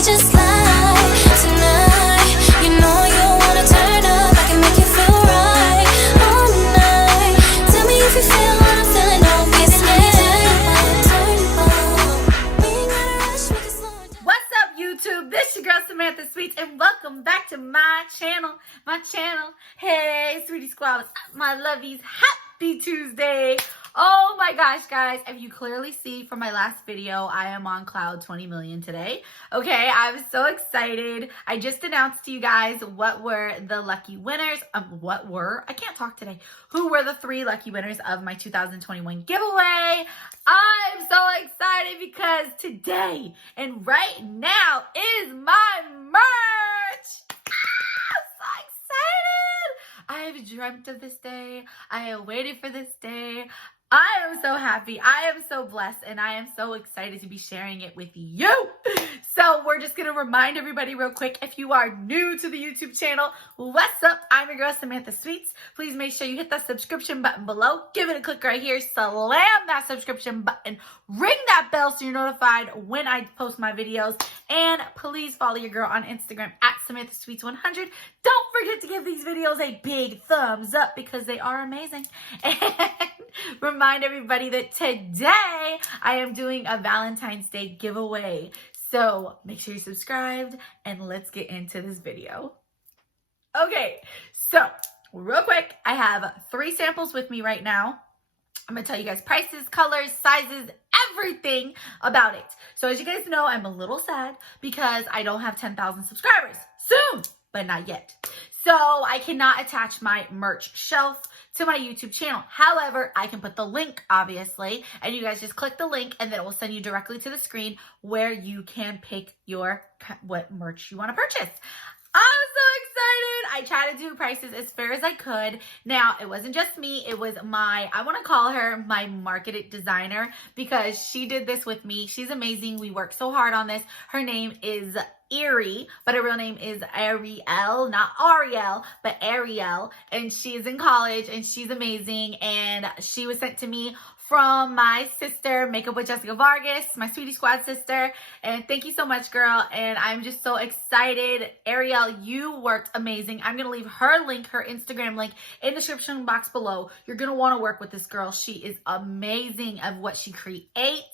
we just like tonight. You know you wanna turn up, I can make you feel right all night. Tell me if you feel what I'm feeling, don't be scared. Turn it on. We ain't gotta rush, we can slow it down. What's up, YouTube? This your girl Samantha Sweets, and welcome back to my channel. Hey, Sweetie Squad, what's up, my lovies? Happy Tuesday. Oh my gosh, guys, if you clearly see from my last video, I am on cloud 20 million today. Okay, I'm so excited. I just announced to you guys what were the lucky winners. I can't talk today. Who were the 3 lucky winners of my 2021 giveaway? I'm so excited because today and right now is my merch. I have dreamt of this day. I have waited for this day. I am so happy. I am so blessed, and I am so excited to be sharing it with you. So we're just going to remind everybody real quick, if you are new to the YouTube channel, what's up? I'm your girl, Samantha Sweets. Please make sure you hit that subscription button below. Give it a click right here. Slam that subscription button. Ring that bell so you're notified when I post my videos. And please follow your girl on Instagram at Samantha Sweets 100. Don't forget to give these videos a big thumbs up because they are amazing. And remind everybody that today I am doing a Valentine's Day giveaway. So make sure you're subscribed and let's get into this video. Okay, so real quick, I have 3 samples with me right now. I'm going to tell you guys prices, colors, sizes, everything about it. So as you guys know, I'm a little sad because I don't have 10,000 subscribers. Soon, but not yet. So I cannot attach my merch shelf to my YouTube channel. However, I can put the link, obviously, and you guys just click the link and then it will send you directly to the screen where you can pick what merch you want to purchase. I'm so excited. I tried to do prices as fair as I could. Now, it wasn't just me. It was I want to call her my market designer because she did this with me. She's amazing. We worked so hard on this. Her name is Erie, but her real name is Ariel, not Ariel, but Ariel. And she's in college and she's amazing. And she was sent to me from my sister, Makeup with Jessica Vargas, my Sweetie Squad sister. And thank you so much, girl. And I'm just so excited. Ariel, you worked amazing. I'm going to leave her link, her Instagram link in the description box below. You're going to want to work with this girl. She is amazing of what she creates.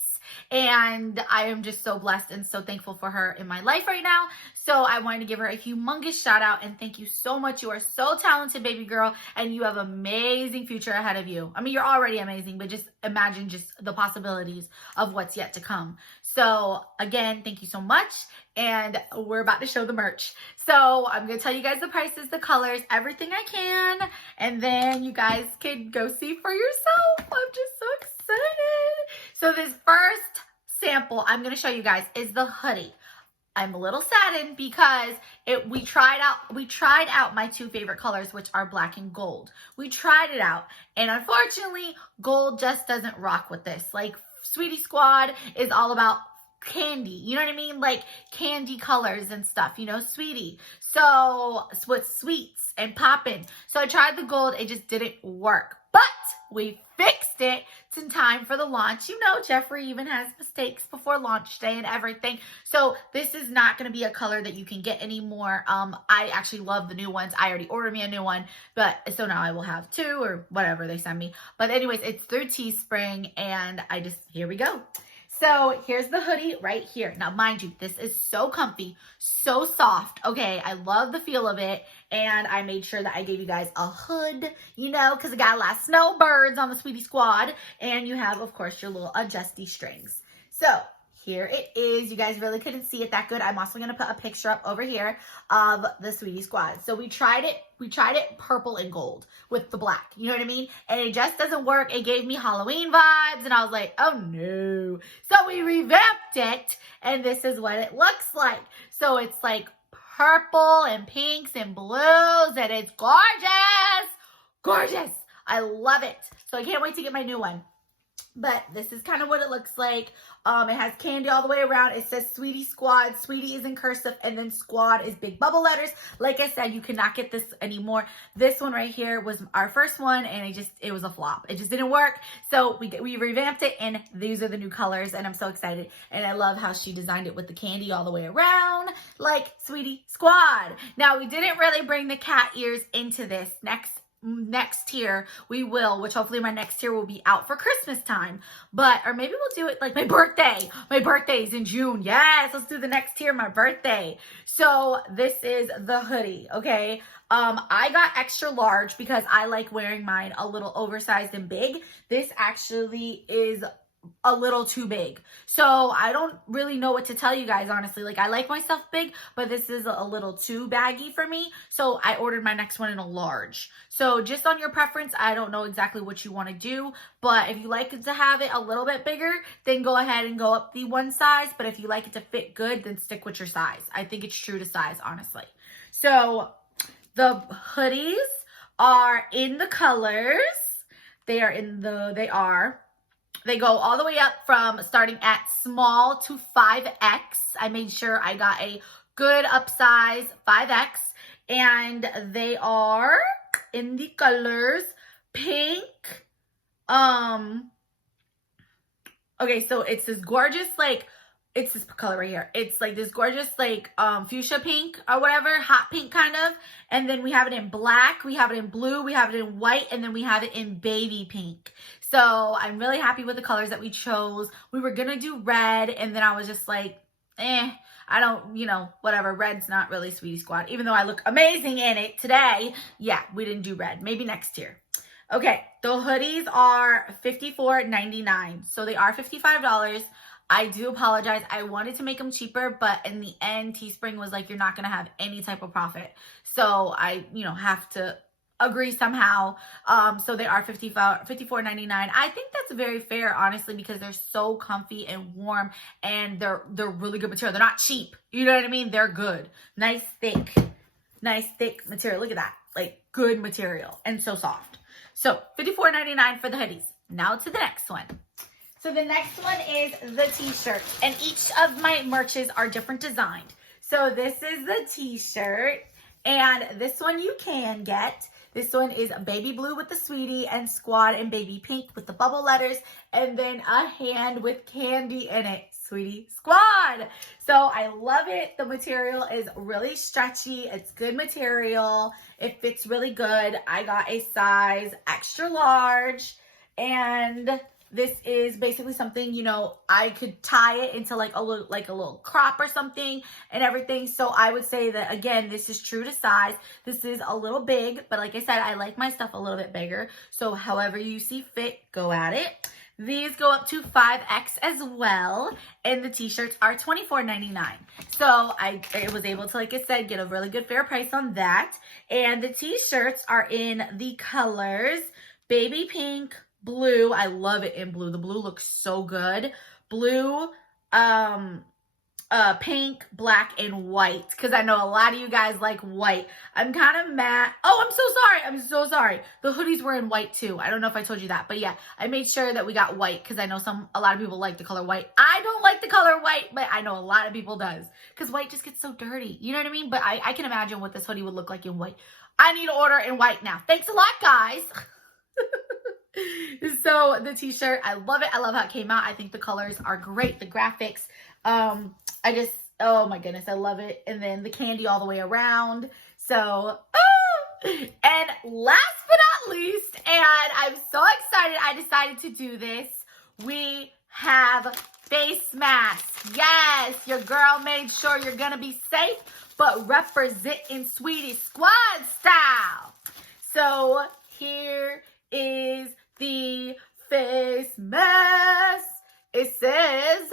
And I am just so blessed and so thankful for her in my life right now. So I wanted to give her a humongous shout out and thank you so much. You are so talented, baby girl, and you have an amazing future ahead of you. I mean, you're already amazing, but just imagine just the possibilities of what's yet to come. So again, thank you so much. And we're about to show the merch. So I'm going to tell you guys the prices, the colors, everything I can. And then you guys can go see for yourself. I'm just so excited. So this first sample I'm going to show you guys is the hoodie. I'm a little saddened because we tried out my 2 favorite colors, which are black and gold. We tried it out, and unfortunately, gold just doesn't rock with this. Like, Sweetie Squad is all about candy, you know what I mean? Like candy colors and stuff, you know, sweetie. So with sweets and poppin'. So I tried the gold, it just didn't work. But we fixed it in time for the launch. You know, Jeffrey even has mistakes before launch day and everything. So this is not going to be a color that you can get anymore. I actually love the new ones. I already ordered me a new one, but so now I will have 2 or whatever they send me. But anyways, it's through Teespring, and here we go. So here's the hoodie right here. Now, mind you, this is so comfy, so soft. Okay, I love the feel of it. And I made sure that I gave you guys a hood, you know, because I got a lot of snowbirds on the Sweetie Squad. And you have, of course, your little adjusty strings. So here it is. You guys really couldn't see it that good. I'm also going to put a picture up over here of the Sweetie Squad. So we tried it purple and gold with the black. You know what I mean? And it just doesn't work. It gave me Halloween vibes. And I was like, oh no. So we revamped it. And this is what it looks like. So it's like purple and pinks and blues. And it's gorgeous. Gorgeous. I love it. So I can't wait to get my new one. But this is kind of what it looks like. It has candy all the way around. It says Sweetie Squad. Sweetie is in cursive, and then Squad is big bubble letters. Like I said, you cannot get this anymore. This one right here was our first one, and it was a flop. It just didn't work. So we revamped it, and these are the new colors, and I'm so excited. And I love how she designed it with the candy all the way around, like Sweetie Squad. Now, we didn't really bring the cat ears into this. Next tier we will, which hopefully my next tier will be out for Christmas time, or maybe we'll do it like my birthday's in June. Yes, let's do the next tier, my birthday. So this is the hoodie. Okay, I got extra large because I like wearing mine a little oversized and big. This actually is a little too big, so I don't really know what to tell you guys, honestly. Like, I like my stuff big, but this is a little too baggy for me, so I ordered my next one in a large. So just on your preference, I don't know exactly what you want to do, but if you like it to have it a little bit bigger, then go ahead and go up the one size. But if you like it to fit good, then stick with your size. I think it's true to size, honestly. So the hoodies are in the colors. They go all the way up from starting at small to 5X. I made sure I got a good upsize 5X. And they are in the colors pink. Okay, so it's this gorgeous, it's this color right here. It's like this gorgeous, fuchsia pink or whatever, hot pink kind of. And then we have it in black, we have it in blue, we have it in white, and then we have it in baby pink. So I'm really happy with the colors that we chose. We were gonna do red, and then I was just like, I don't, whatever. Red's not really Sweetie Squad, even though I look amazing in it today. Yeah, we didn't do red. Maybe next year. Okay, the hoodies are $54.99. So they are $55. I do apologize. I wanted to make them cheaper, but in the end, Teespring was like, you're not going to have any type of profit. So I, have to agree somehow. So they are $54.99. I think that's very fair, honestly, because they're so comfy and warm, and they're really good material. They're not cheap. You know what I mean? They're good. Nice thick material. Look at that. Like, good material and so soft. So $54.99 for the hoodies. Now to the next one. So the next one is the t-shirt, and each of my merches are different designed. So this is the t-shirt, and this one you can get. This one is baby blue with the Sweetie, and Squad and baby pink with the bubble letters, and then a hand with candy in it. Sweetie Squad. So I love it. The material is really stretchy. It's good material. It fits really good. I got a size extra large, and this is basically something, I could tie it into like a little crop or something and everything. So I would say that, again, this is true to size. This is a little big, but like I said, I like my stuff a little bit bigger. So however you see fit, go at it. These go up to 5X as well, and the t-shirts are $24.99. So I was able to, like I said, get a really good fair price on that. And the t-shirts are in the colors baby pink, blue. I love it in blue. The blue looks so good. Blue, pink, black, and white, because I know a lot of you guys like white. I'm kind of mad. Oh, I'm so sorry. The hoodies were in white too. I don't know if I told you that, but yeah, I made sure that we got white because I know a lot of people like the color white. I don't like the color white, but I know a lot of people does, because white just gets so dirty. You know what I mean? But I can imagine what this hoodie would look like in white. I need to order in white now. Thanks a lot, guys. So the t-shirt, I love it. I love how it came out. I think the colors are great. The graphics, oh my goodness, I love it. And then the candy all the way around. So, and last but not least, and I'm so excited I decided to do this, we have face masks. Yes, your girl made sure you're gonna be safe, but represent in Sweetie Squad style. So here is the face mask. It says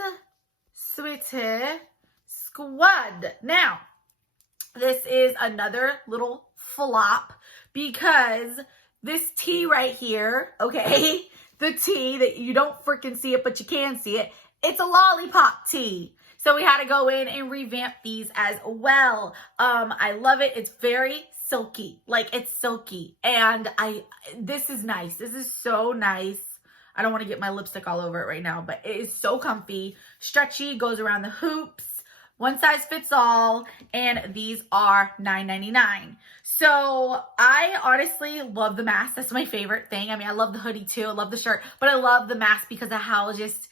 Sweetie Squad. Now, this is another little flop because this T right here, okay, the T that you don't freaking see it, but you can see it, it's a lollipop T. So we had to go in and revamp these as well. I love it. It's very silky. Like, it's silky. And this is nice. This is so nice. I don't want to get my lipstick all over it right now, but it is so comfy, stretchy, goes around the hoops, one size fits all, and these are $9.99. So I honestly love the mask. That's my favorite thing. I mean, I love the hoodie too. I love the shirt, but I love the mask because of how just,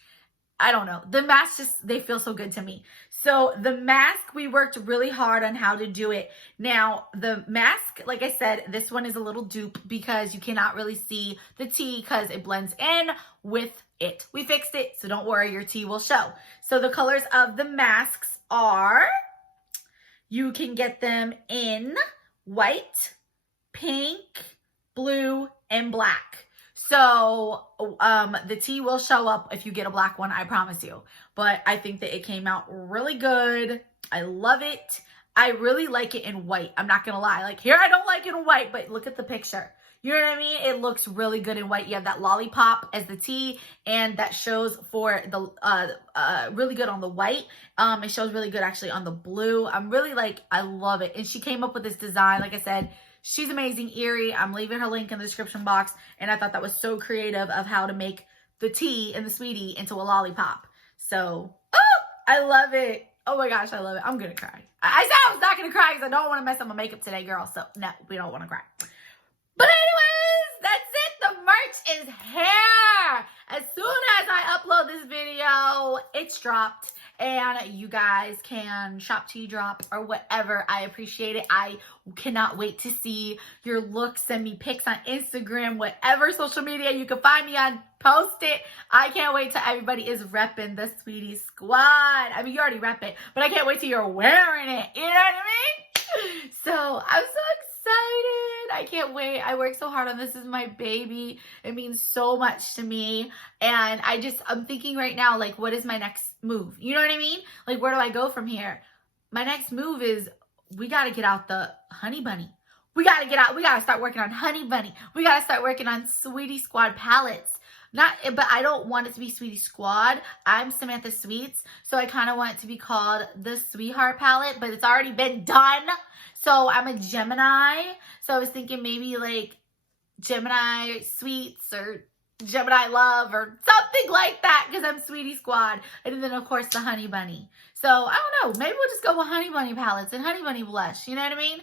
I don't know. The masks just, they feel so good to me. So the mask, we worked really hard on how to do it. Now, the mask, like I said, this one is a little dupe because you cannot really see the tea because it blends in with it. We fixed it, so don't worry, your tea will show. So the colors of the masks are, you can get them in white, pink, blue, and black. So the tea will show up if you get a black one, I promise you. But I think that it came out really good. I love it. I really like it in white. I'm not going to lie. Like here, I don't like it in white, but look at the picture. You know what I mean? It looks really good in white. You have that lollipop as the tea, and that shows for the really good on the white. It shows really good actually on the blue. I'm really like, I love it. And she came up with this design. Like I said, she's amazing, Erie. I'm leaving her link in the description box. And I thought that was so creative of how to make the tea and the sweetie into a lollipop. So, oh, I love it. Oh my gosh, I love it. I'm going to cry. I said I was not going to cry because I don't want to mess up my makeup today, girl. So, no, we don't want to cry. But anyways, that's it. The merch is here. As soon as I upload this video, it's dropped. And you guys can shop till you drop or whatever. I appreciate it. I cannot wait to see your looks. Send me pics on Instagram, whatever social media you can find me on. Post it. I can't wait till everybody is repping the Sweetie Squad. I mean, you already rep it, but I can't wait till you're wearing it. You know what I mean? So I'm so excited. I can't wait. I worked so hard on this. This is my baby. It means so much to me. And I'm thinking right now, like, what is my next move? You know what I mean? Like, where do I go from here? My next move is we got to get out the Honey Bunny. We got to start working on Honey Bunny. We got to start working on Sweetie Squad palettes. But I don't want it to be Sweetie Squad. I'm Samantha Sweets. So I kind of want it to be called the Sweetheart palette, but it's already been done. So I'm a Gemini. So I was thinking maybe like Gemini Sweets or Gemini Love or something like that because I'm Sweetie Squad. And then, of course, the Honey Bunny. So I don't know. Maybe we'll just go with Honey Bunny palettes and Honey Bunny blush. You know what I mean?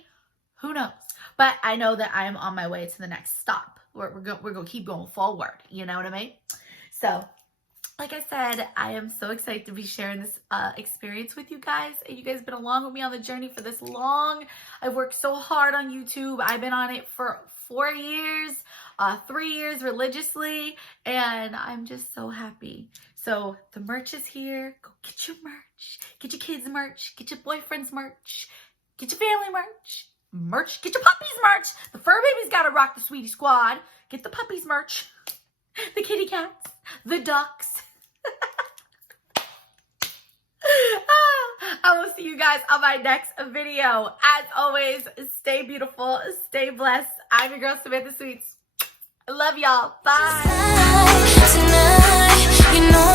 Who knows? But I know that I'm on my way to the next stop. We're going to keep going forward. You know what I mean? So, like I said, I am so excited to be sharing this experience with you guys. And you guys have been along with me on the journey for this long. I've worked so hard on YouTube. I've been on it for 4 years, 3 years religiously. And I'm just so happy. So the merch is here. Go get your merch. Get your kids' merch. Get your boyfriend's merch. Get your family merch. Get your puppies merch. The fur baby's got to rock the Sweetie Squad. Get the puppies merch. The kitty cats. The ducks. I will see you guys on my next video. As always, stay beautiful, stay blessed. I'm your girl, Samantha Sweets. I love y'all. Bye. Tonight, you know